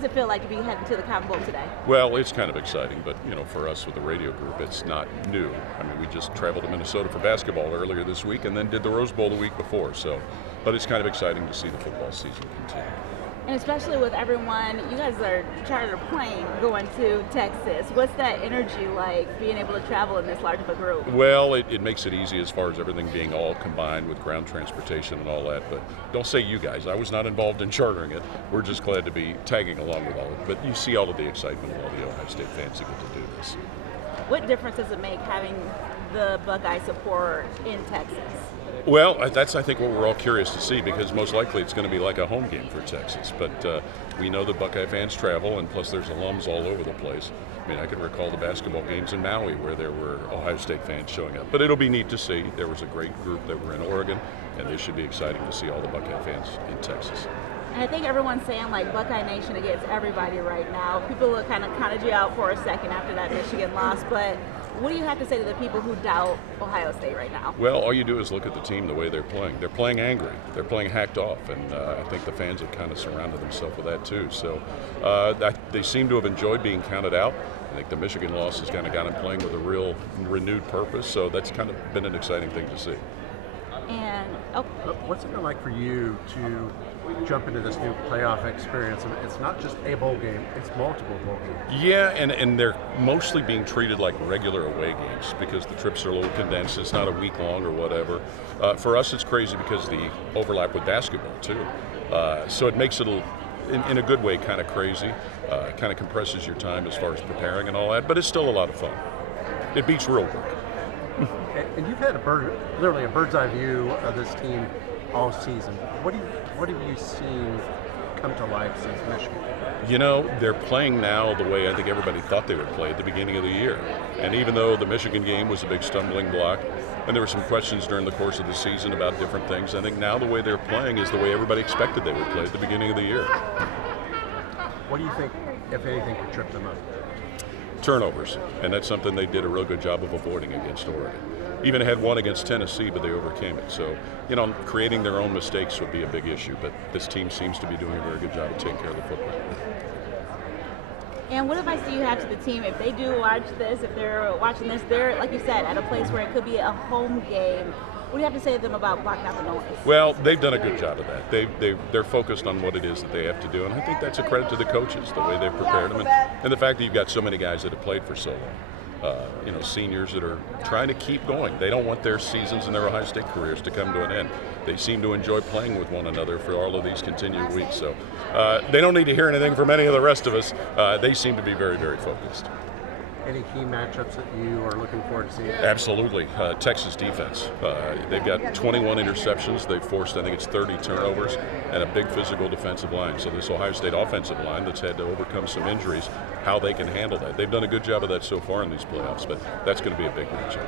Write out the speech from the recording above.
does it feel like to be heading to the Cotton Bowl today? Well, it's kind of exciting, but for us with the radio group, it's not new. I mean, we just traveled to Minnesota for basketball earlier this week, and then did the Rose Bowl the week before. So, but it's kind of exciting to see the football season continue. And especially with everyone, you guys are chartered a plane going to Texas. What's that energy like, being able to travel in this large of a group? Well, it makes it easy as far as everything being all combined with ground transportation and all that. But don't say you guys. I was not involved in chartering it. We're just glad to be tagging along with all of it. But you see all of the excitement of all the Ohio State fans who get to do this. What difference does it make having the Buckeye support in Texas? Well, that's, I think, what we're all curious to see, because most likely it's going to be like a home game for Texas. But we know that Buckeye fans travel, and plus there's alums all over the place. I mean, I can recall the basketball games in Maui where there were Ohio State fans showing up. But it'll be neat to see. There was a great group that were in Oregon, and this should be exciting to see all the Buckeye fans in Texas. And I think everyone's saying, like, Buckeye Nation against everybody right now. People look kind of counted you out for a second after that Michigan loss, but what do you have to say to the people who doubt Ohio State right now? Well, all you do is look at the team, the way they're playing. They're playing angry. They're playing hacked off, and I think the fans have kind of surrounded themselves with that too. So they seem to have enjoyed being counted out. I think the Michigan loss has kind of got them playing with a real renewed purpose, so that's kind of been an exciting thing to see. And what's it been like for you to jump into this new playoff experience? And it's not just a bowl game, it's multiple bowl games. Yeah, and they're mostly being treated like regular away games because the trips are a little condensed. It's not a week long or whatever. For us, it's crazy because the overlap with basketball too. So it makes it in a good way kind of crazy. It kind of compresses your time as far as preparing and all that, but it's still a lot of fun. It beats real work. And you've had literally a bird's eye view of this team all season. What have you seen come to life since Michigan? They're playing now the way I think everybody thought they would play at the beginning of the year. And even though the Michigan game was a big stumbling block, and there were some questions during the course of the season about different things, I think now the way they're playing is the way everybody expected they would play at the beginning of the year. What do you think, if anything, could trip them up? Turnovers, and that's something they did a real good job of avoiding against Oregon. Even had one against Tennessee, but they overcame it. So, creating their own mistakes would be a big issue, but this team seems to be doing a very good job of taking care of the football. And what advice do you have to the team if they do watch this, if they're watching this, they're, like you said, at a place where it could be a home game? What do you have to say to them about blocking out the noise? Well, they've done a good job of that. They're focused on what it is that they have to do, and I think that's a credit to the coaches, the way they've prepared them, and the fact that you've got so many guys that have played for so long. Seniors that are trying to keep going. They don't want their seasons and their Ohio State careers to come to an end. They seem to enjoy playing with one another for all of these continued weeks. So they don't need to hear anything from any of the rest of us. They seem to be very, very focused. Any key matchups that you are looking forward to seeing? Absolutely. Texas defense. They've got 21 interceptions. They've forced, I think it's 30 turnovers, and a big physical defensive line. So this Ohio State offensive line that's had to overcome some injuries, how they can handle that. They've done a good job of that so far in these playoffs, but that's going to be a big matchup.